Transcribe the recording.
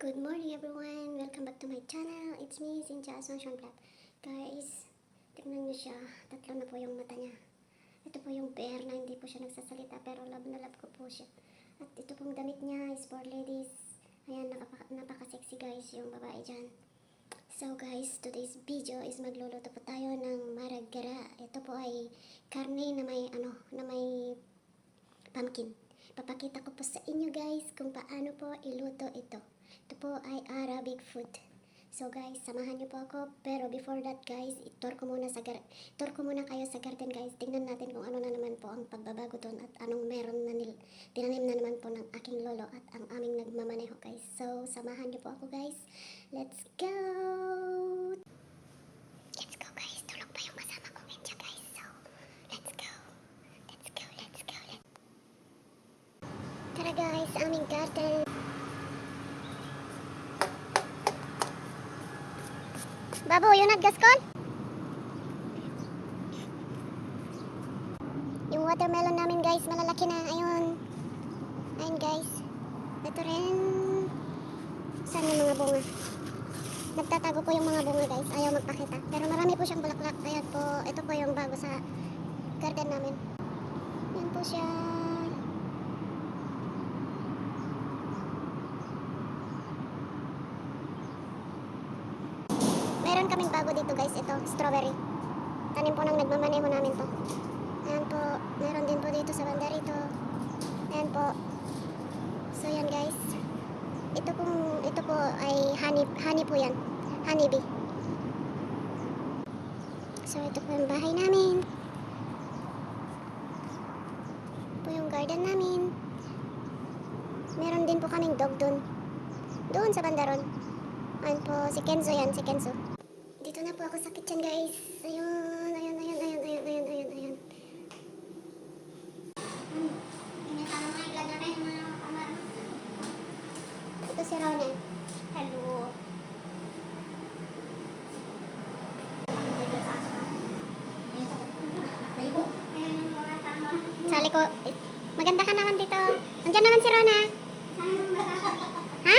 Good morning everyone! Welcome back to my channel. It's me, Cynthia Asuncion Vlog. Guys, tignan niyo siya. Tatlo na po yung mata niya. Ito po yung bear na hindi po siya nagsasalita pero love na love ko po siya. At ito pong damit niya is for ladies. Ayan, napaka-sexy guys yung babae dyan. So guys, today's video is magluluto po tayo ng maragara. Ito po ay karne na may pumpkin. Papakita ko po sa inyo guys kung paano po iluto ito. Ito po ay Arabic food. So guys, samahan niyo po ako. Pero before that guys, tour ko muna kayo sa garden guys. Tingnan natin kung ano na naman po ang pagbabago doon at anong meron na tinanim na naman po ng aking lolo at ang aming nagmamaneho guys. So samahan niyo po ako guys. Let's go! Let's go guys. Tulog pa yung kasama kong ninja guys. So let's go. Tara guys, sa aming garden. Babo, yun at gaskol? Yung watermelon namin guys, malalaki na. Ayun. Ayun guys. Ito rin. Saan yung mga bunga? Nagtatago po yung mga bunga guys. Ayaw magpakita. Pero marami po siyang bulaklak. Ayan po, ito po yung bago sa garden namin. Yan po siya. Meron kaming bago dito guys, ito, strawberry. Tanim po ng nagmamaneho namin to. Ayan po, meron din po dito sa banda rito. Ayan po. So yan guys. Ito po ay honey po yan. Honey bee. So ito po yung bahay namin. Ito po yung garden namin. Meron din po kaming dog doon. Doon sa banda ron. Ayan po, si Kenzo yan, si Kenzo. Dito na po ako sa kitchen guys. Ayun. Ito si Rona. Hello. Sali ko. Maganda ka naman dito. Andiyan naman si Rona. Ha?